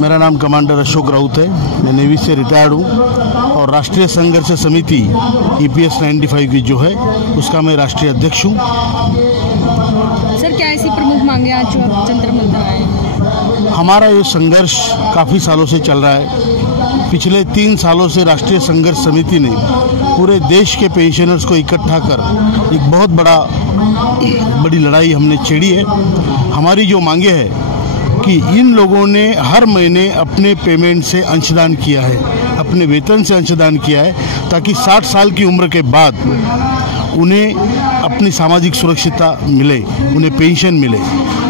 मेरा नाम कमांडर अशोक राउत है। मैं नेवी से रिटायर्ड हूँ और राष्ट्रीय संघर्ष समिति EPS 95 की जो है उसका मैं राष्ट्रीय अध्यक्ष हूँ। सर, क्या ऐसी प्रमुख मांगे आज जो आप जंतर मंतर आए? हमारा ये संघर्ष काफ़ी सालों से चल रहा है। पिछले 3 सालों से राष्ट्रीय संघर्ष समिति ने पूरे देश के पेंशनर्स को इकट्ठा कर एक बहुत बड़ी लड़ाई हमने छेड़ी है। हमारी जो मांगे है कि इन लोगों ने हर महीने अपने पेमेंट से अंशदान किया है, अपने वेतन से अंशदान किया है, ताकि 60 साल की उम्र के बाद उन्हें अपनी सामाजिक सुरक्षितता मिले, उन्हें पेंशन मिले।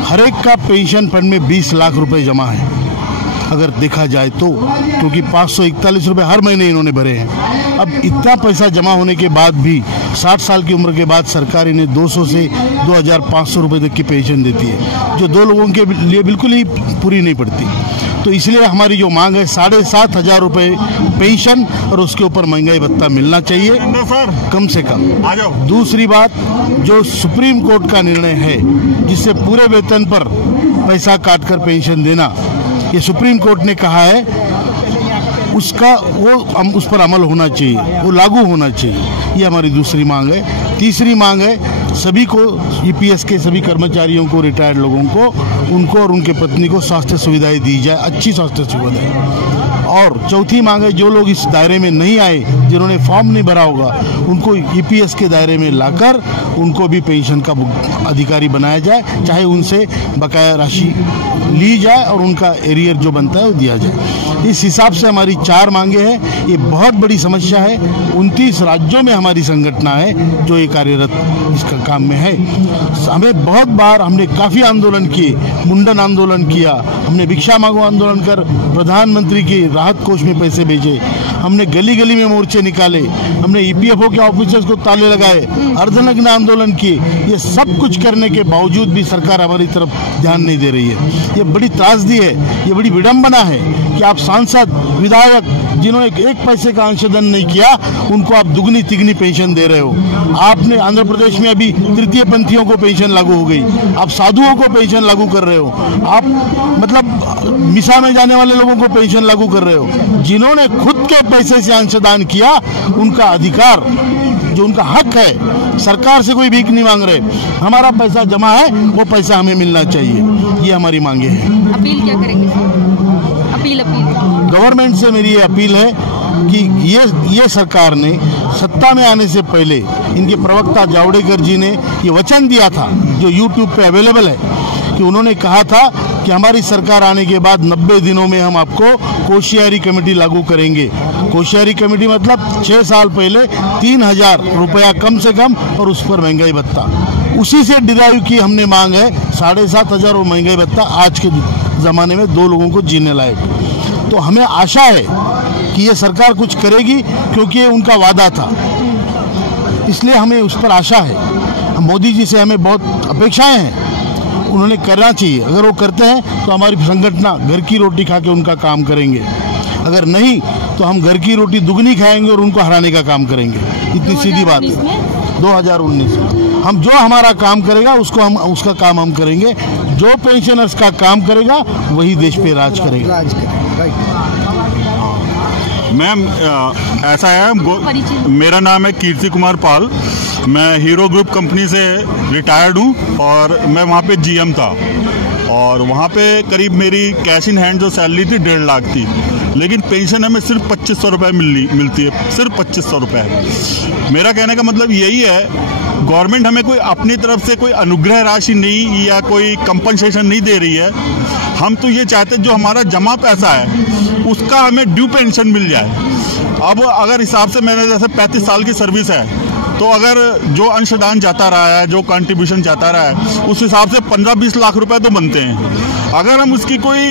हर एक का पेंशन फंड में 20 लाख रुपए जमा है अगर देखा जाए तो, क्योंकि 541 रुपये हर महीने इन्होंने भरे हैं। अब इतना पैसा जमा होने के बाद भी 60 साल की उम्र के बाद सरकार इन्हें 200 से 2500 रुपये तक की पेंशन देती है, जो 2 लोगों के लिए बिल्कुल ही पूरी नहीं पड़ती। तो इसलिए हमारी जो मांग है 7,500 रुपये पेंशन और उसके ऊपर महंगाई भत्ता मिलना चाहिए कम से कम। दूसरी बात, जो सुप्रीम कोर्ट का निर्णय है जिससे पूरे वेतन पर पैसा काटकर पेंशन देना, ये सुप्रीम कोर्ट ने कहा है उस पर अमल होना चाहिए, वो लागू होना चाहिए। ये हमारी दूसरी मांग है। तीसरी मांग है सभी को, EPS के सभी कर्मचारियों को, रिटायर्ड लोगों को, उनको और उनके पत्नी को स्वास्थ्य सुविधाएं दी जाए, अच्छी स्वास्थ्य सुविधाएं। और चौथी मांग है जो लोग इस दायरे में नहीं आए, जिन्होंने फॉर्म नहीं भरा होगा, उनको EPS के दायरे में लाकर उनको भी पेंशन का अधिकारी बनाया जाए, चाहे उनसे बकाया राशि ली जाए और उनका एरियर जो बनता है वो दिया जाए। इस हिसाब से हमारी 4 मांगे हैं। ये बहुत बड़ी समस्या है। 29 राज्यों में हमारी संगठन है जो ये कार्यरत इसका काम में है। हमें बहुत बार हमने काफ़ी आंदोलन किए, मुंडन आंदोलन किया, हमने भिक्षा मांगो आंदोलन कर प्रधानमंत्री के राहत कोष में पैसे भेजे, हमने गली गली में मोर्चे निकाले, हमने EPFO के ऑफिसर्स को ताले लगाए, अर्धनग्न आंदोलन किए। ये सब कुछ करने के बावजूद भी सरकार हमारी तरफ ध्यान नहीं दे रही है। ये बड़ी त्रासदी है, ये बड़ी विडंबना है कि आप सांसद, विधायक जिन्होंने 1 पैसे का अंशदान नहीं किया, उनको आप दुगनी तिगनी पेंशन दे रहे हो। आपने आंध्र प्रदेश में अभी तृतीय पंथियों को पेंशन लागू हो गई, आप साधुओं को पेंशन लागू कर रहे हो, आप मतलब मिसा में जाने वाले लोगों को पेंशन लागू कर रहे हो। जिन्होंने खुद के पैसे से अंशदान किया, उनका अधिकार, जो उनका हक है, सरकार से कोई भीख नहीं मांग रहे, हमारा पैसा जमा है, वो पैसा हमें मिलना चाहिए। ये हमारी मांगे हैं। अपील क्या करेंगे? अपील गवर्नमेंट से मेरी ये अपील है कि ये सरकार ने सत्ता में आने से पहले, इनके प्रवक्ता जावड़ेकर जी ने ये वचन दिया था, जो YouTube पे अवेलेबल है, कि उन्होंने कहा था कि हमारी सरकार आने के बाद 90 दिनों में हम आपको कोशियारी कमेटी लागू करेंगे। कोशियारी कमेटी मतलब 6 साल पहले 3,000 रुपया कम से कम और उस पर महंगाई भत्ता, उसी से डिराइव की हमने मांग है 7,500 और महंगाई भत्ता आज के ज़माने में 2 लोगों को जीने लायक। तो हमें आशा है कि ये सरकार कुछ करेगी, क्योंकि ये उनका वादा था, इसलिए हमें उस पर आशा है। मोदी जी से हमें बहुत अपेक्षाएं हैं, उन्होंने करना चाहिए। अगर वो करते हैं तो हमारी संगठन घर की रोटी खा के उनका काम करेंगे, अगर नहीं तो हम घर की रोटी दुगनी खाएंगे और उनको हराने का काम करेंगे। इतनी सीधी बात है। 2019 में हम जो हमारा काम करेगा उसका काम हम करेंगे, जो पेंशनर्स का काम करेगा वही देश पे राज करेगा। मैम, ऐसा है, मेरा नाम है कीर्ति कुमार पाल, मैं हीरो ग्रुप कंपनी से रिटायर्ड हूँ और मैं वहाँ पे GM था और वहाँ पे करीब मेरी कैश इन हैंड जो सैलरी थी 1.5 लाख थी, लेकिन पेंशन हमें सिर्फ 2500 रुपये मिलती है, सिर्फ 2500 रुपये। मेरा कहने का मतलब यही है, गवर्नमेंट हमें कोई अपनी तरफ से कोई अनुग्रह राशि नहीं या कोई कंपनसेशन नहीं दे रही है। हम तो ये चाहते हैं जो हमारा जमा पैसा है उसका हमें ड्यू पेंशन मिल जाए। अब अगर हिसाब से मैंने जैसे 35 साल की सर्विस है, तो अगर जो अंशदान जाता रहा है, जो कंट्रीब्यूशन जाता रहा है, उस हिसाब से 15-20 लाख रुपए तो बनते हैं। अगर हम उसकी कोई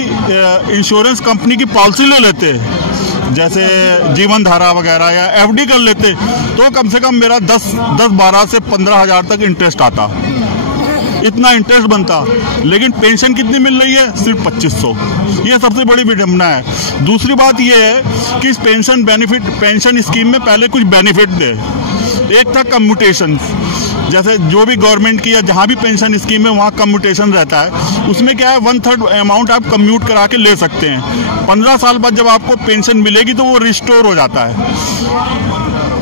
इंश्योरेंस कंपनी की पॉलिसी ले लेते, जैसे जीवन धारा वगैरह या FD कर लेते, तो कम से कम मेरा 10-12 से 15,000 तक इंटरेस्ट आता, इतना इंटरेस्ट बनता। लेकिन पेंशन कितनी मिल रही है? सिर्फ 2500। ये सबसे बड़ी विडंबना है। दूसरी बात ये है कि इस पेंशन स्कीम में पहले कुछ बेनिफिट दे। एक था कम्यूटेशन, जैसे जो भी गवर्नमेंट की या जहाँ भी पेंशन स्कीम है वहाँ कम्यूटेशन रहता है, उसमें क्या है 1/3 अमाउंट आप कम्यूट करा के ले सकते हैं। 15 साल बाद जब आपको पेंशन मिलेगी तो वो रिस्टोर हो जाता है,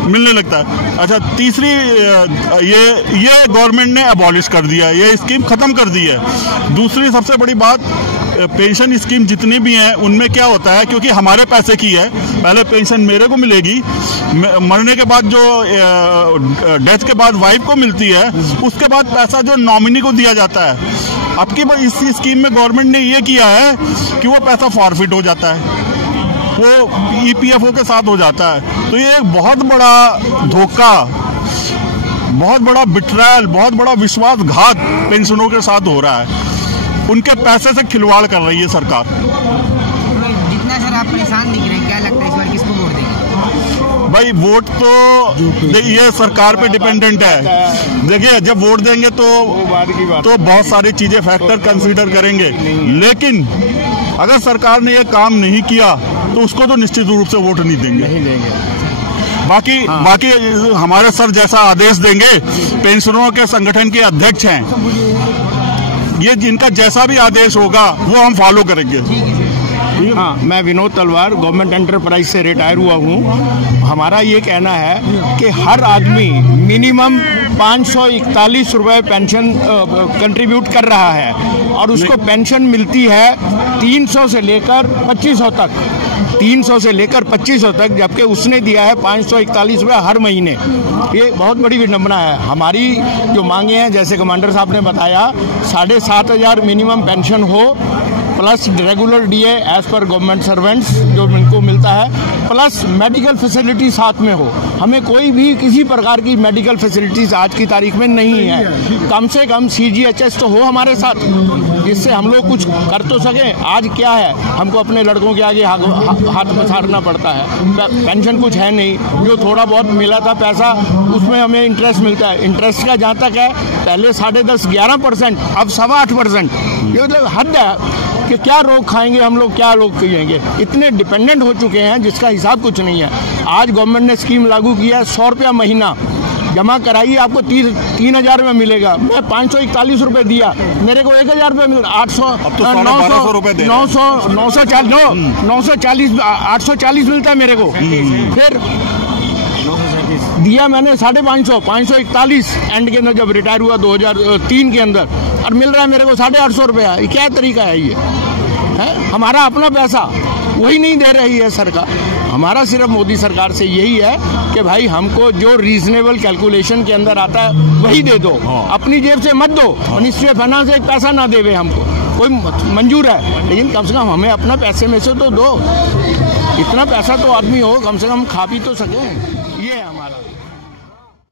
मिलने लगता है। अच्छा, तीसरी ये गवर्नमेंट ने अबॉलिश कर दिया है, ये स्कीम खत्म कर दी है। दूसरी सबसे बड़ी बात, पेंशन स्कीम जितनी भी हैं उनमें क्या होता है, क्योंकि हमारे पैसे की है, पहले पेंशन मेरे को मिलेगी, मरने के बाद जो डेथ के बाद वाइफ को मिलती है, उसके बाद पैसा जो नॉमिनी को दिया जाता है। अब की इस स्कीम में गवर्नमेंट ने ये किया है कि वो पैसा फॉरफिट हो जाता है, वो ईपीएफओ के साथ हो जाता है। तो ये एक बहुत बड़ा धोखा, बहुत बड़ा बिट्रायल, बहुत बड़ा विश्वासघात पेंशनों के साथ हो रहा है। उनके पैसे से खिलवाड़ कर रही है सरकार। जितना सर आप परेशान दिख रहे हैं, क्या लगता है इस बार किसको वोट देंगे? भाई वोट तो ये सरकार पे डिपेंडेंट है। देखिए, जब वोट देंगे तो बहुत सारी चीजें फैक्टर कंसीडर करेंगे, लेकिन अगर सरकार ने ये काम नहीं किया तो उसको तो निश्चित रूप से वोट नहीं देंगे। बाकी हमारे सर जैसा आदेश देंगे, पेंशनरों के संगठन के अध्यक्ष हैं, ये जिनका जैसा भी आदेश होगा वो हम फॉलो करेंगे। हाँ, मैं विनोद तलवार गवर्नमेंट एंटरप्राइज से रिटायर हुआ हूँ। हमारा ये कहना है कि हर आदमी मिनिमम 541 रुपये पेंशन कंट्रीब्यूट कर रहा है और उसको पेंशन मिलती है 300 से लेकर 2500 तक, 300 से लेकर 2500 तक, जबकि उसने दिया है 541 रुपये हर महीने। ये बहुत बड़ी विडंबना है। हमारी जो मांगे हैं, जैसे कमांडर साहब ने बताया, 7,500 मिनिमम पेंशन हो, plus regular DA as per government servants जो इनको मिलता है, प्लस मेडिकल फैसिलिटी साथ में हो। हमें कोई भी किसी प्रकार की मेडिकल फैसिलिटीज आज की तारीख में नहीं है। कम से कम CGHS तो हो हमारे साथ, जिससे हम लोग कुछ कर तो सकें। आज क्या है, हमको अपने लड़कों के आगे हाथ पसारना पड़ता है। पेंशन कुछ है नहीं, जो थोड़ा बहुत मिला था पैसा उसमें हमें इंटरेस्ट मिलता है। इंटरेस्ट का जहाँ तक है, पहले 10.5-11%, अब 8.25%। ये मतलब हद है कि क्या रोग खाएंगे हम लोग, क्या लोग पिएंगे। इतने डिपेंडेंट हो चुके हैं जिसका हिसाब कुछ नहीं है। आज गवर्नमेंट ने स्कीम लागू किया है, 100 रुपया महीना जमा कराइए, आपको 3,000 में मिलेगा। मैं 541 रुपये दिया, मेरे को 1,000 रुपये मिल, 840 मिलता है मेरे को। फिर दिया मैंने 541 एंड के अंदर, जब रिटायर हुआ 2003 के अंदर, और मिल रहा है मेरे को 850 रुपया। क्या तरीका है ये? है हमारा अपना पैसा वही नहीं दे रही है सरकार। हमारा सिर्फ मोदी सरकार से यही है कि भाई हमको जो रीजनेबल कैलकुलेशन के अंदर आता है वही दे दो, अपनी जेब से मत दो। मिनिस्ट्री ऑफ फाइनेंस एक पैसा ना देवे हमको, कोई मंजूर है, लेकिन कम से कम हमें अपना पैसे में से तो दो। इतना पैसा तो आदमी हो, कम से कम खा पी तो सके।